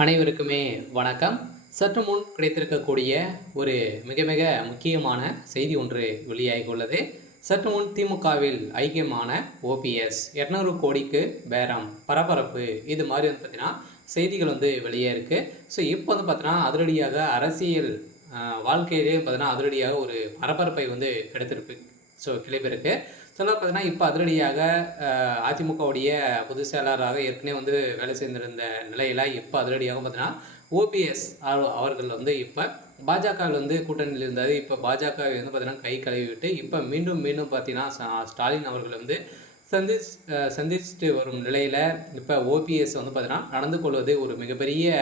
அனைவருக்குமே வணக்கம். சற்று முன் கிடைத்திருக்கக்கூடிய ஒரு மிக மிக முக்கியமான செய்தி ஒன்று வெளியாகியுள்ளது. சற்று முன் திமுகவில் ஐக்கியமான ஓபிஎஸ் 200 கோடிக்கு பேரம், பரபரப்பு இது மாதிரி வந்து பார்த்தீங்கன்னா செய்திகள் வந்து வெளியே இருக்கு. ஸோ இப்போ வந்து பார்த்தீங்கன்னா அதிரடியாக அரசியல் வாழ்க்கையிலே பார்த்தீங்கன்னா அதிரடியாக ஒரு பரபரப்பை வந்து கிடைத்திருக்கு. ஸோ கிளப்பியிருக்கு. சொல்ல பார்த்தீங்கன்னா இப்போ அதிரடியாக அதிமுகவுடைய பொதுச் செயலாளராக ஏற்கனவே வந்து வேலை செய்திருந்த நிலையில இப்போ அதிரடியாக பார்த்தீங்கன்னா ஓபிஎஸ் அவர்கள் வந்து இப்போ பாஜகவில் வந்து கூட்டணியில் இருந்தார். இப்போ பாஜகவை வந்து பார்த்தீங்கன்னா கை கழுவி விட்டு இப்போ மீண்டும் மீண்டும் பார்த்தீங்கன்னா ஸ்டாலின் அவர்கள் வந்து சந்திச்சுட்டு வரும் நிலையில் இப்போ ஓபிஎஸ் வந்து பார்த்தீங்கன்னா நடந்து கொள்வது ஒரு மிகப்பெரிய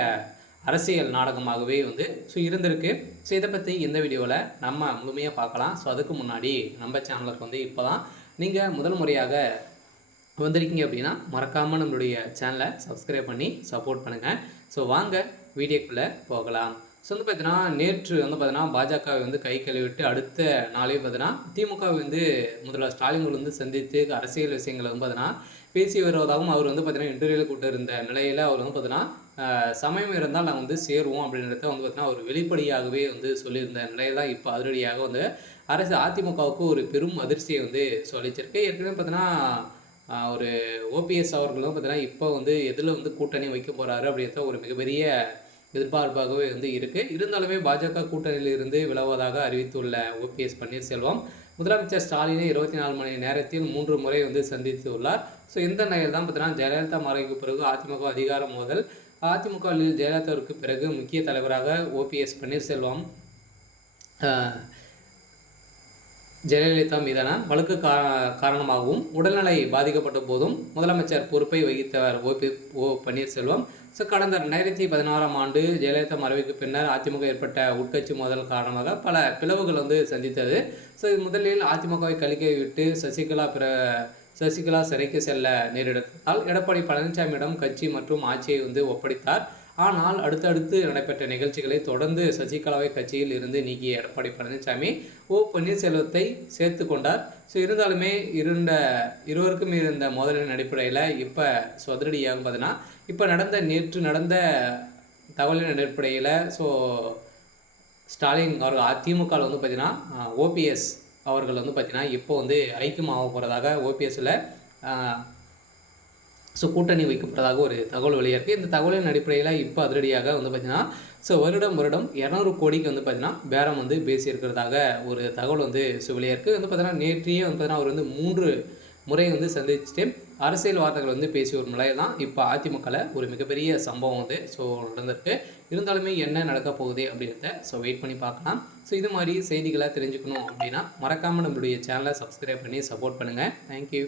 அரசியல் நாடகமாகவே வந்து இருந்திருக்கு. ஸோ இதை பற்றி இந்த வீடியோவில் நம்ம முழுமையாக பார்க்கலாம். ஸோ அதுக்கு முன்னாடி நம்ம சேனலுக்கு வந்து இப்போ தான் நீங்கள் முதல் முறையாக வந்திருக்கீங்க அப்படின்னா மறக்காமல் நம்மளுடைய சேனலை சப்ஸ்கிரைப் பண்ணி சப்போர்ட் பண்ணுங்கள். ஸோ வாங்க வீடியோக்குள்ளே போகலாம். ஸோ வந்து பார்த்தீங்கன்னா நேற்று வந்து பார்த்தீங்கன்னா பாஜகவை வந்து கை கழுவிட்டு அடுத்த நாளே பார்த்தீங்கன்னா திமுகவை வந்து முதல்வர் ஸ்டாலின் வந்து சந்தித்து அரசியல் விஷயங்களை வந்து பார்த்தீங்கன்னா பேசி வருவதாகவும் அவர் வந்து பார்த்தீங்கன்னா இன்டர்வியூவில் கூட்டு இருந்த நிலையில் அவர் வந்து பார்த்தீங்கன்னா சமயம் இருந்தால் நாங்கள் வந்து சேருவோம் அப்படின்றத வந்து பார்த்தீங்கன்னா ஒரு வெளிப்படையாகவே வந்து சொல்லியிருந்த நிலையில் தான் இப்போ அதிரடியாக வந்து அரசு அதிமுகவுக்கு ஒரு பெரும் அதிர்ச்சியை வந்து சொல்லிச்சிருக்கு. ஏற்கனவே பார்த்தீங்கன்னா ஒரு ஓபிஎஸ் அவர்களும் பார்த்தீங்கன்னா இப்போ வந்து எதில் வந்து கூட்டணி வைக்க போகிறாரு அப்படின்றத ஒரு மிகப்பெரிய எதிர்பார்ப்பாகவே வந்து இருக்குது. இருந்தாலுமே பாஜக கூட்டணியில் இருந்து விலகுவதாக அறிவித்துள்ள ஓபிஎஸ் பன்னீர்செல்வம் முதலமைச்சர் ஸ்டாலினை 24 மணி நேரத்தில் 3 முறை வந்து சந்தித்துள்ளார். ஸோ இந்த நிலையில் தான் பார்த்தீங்கன்னா ஜெயலலிதா மறைவுக்கு பிறகு அதிமுக அதிகார மோதல், அதிமுகவில் ஜெயலலிதாவிற்கு பிறகு முக்கிய தலைவராக ஓபிஎஸ் பன்னீர்செல்வம் ஜெயலலிதா மீதான வழக்கு காரணமாகவும் உடல்நிலை பாதிக்கப்பட்ட போதும் முதலமைச்சர் பொறுப்பை வகித்தவர் ஓ பன்னீர்செல்வம். ஸோ கடந்த 2016ஆம் ஆண்டு ஜெயலலிதா மறைவுக்கு பின்னர் அதிமுக ஏற்பட்ட உட்கட்சி மோதல் காரணமாக பல பிளவுகள் வந்து சந்தித்தது. ஸோ முதலில் அதிமுகவை கழிக்க விட்டு சசிகலா சிறைக்கு செல்ல நேரிட்டதால் எடப்பாடி பழனிசாமியிடம் கட்சி மற்றும் ஆட்சியை வந்து ஒப்படைத்தார். ஆனால் அடுத்தடுத்து நடைபெற்ற நிகழ்ச்சிகளை தொடர்ந்து சசிகலாவை கட்சியில் இருந்து நீக்கிய எடப்பாடி பழனிசாமி ஓ பன்னீர்செல்வத்தை சேர்த்து கொண்டார். ஸோ இருந்தாலுமே இருவருக்கும் இருந்த மோதலின் அடிப்படையில் இப்போ அதிரடியாக பார்த்தீங்கன்னா இப்போ நேற்று நடந்த தகவலின் அடிப்படையில் ஸ்டாலின் அவர்கள் அதிமுகவில் வந்து பார்த்தீங்கன்னா ஓபிஎஸ் அவர்கள் வந்து பார்த்தீங்கன்னா இப்போ வந்து ஐக்கியமாக போகிறதாக ஓபிஎஸ்ஸில் கூட்டணி வைக்கப்படுறதாக ஒரு தகவல் வெளியாக இந்த தகவலின் அடிப்படையில் இப்போ அதிரடியாக வந்து பார்த்தீங்கன்னா வருடம் 200 கோடிக்கு வந்து பார்த்தீங்கன்னா பேரம் வந்து பேசியிருக்கிறதாக ஒரு தகவல் வந்து வெளியாக வந்து பார்த்தீங்கன்னா நேற்றையே வந்து பார்த்தீங்கன்னா அவர் வந்து 3 முறை வந்து சந்திச்சுட்டு அரசியல் வார்த்தைகள் வந்து பேசி ஒரு நிலையில் தான் இப்போ அதிமுகவில் ஒரு மிகப்பெரிய சம்பவம் வந்து நடந்திருக்கு. இருந்தாலுமே என்ன நடக்க போகுது அப்படின்றத வெயிட் பண்ணி பார்க்கலாம். இது மாதிரி செய்திகளை தெரிஞ்சுக்கணும் அப்படின்னா மறக்காமல் நம்மளுடைய சேனலை சப்ஸ்கிரைப் பண்ணி சப்போர்ட் பண்ணுங்கள். தேங்க்யூ.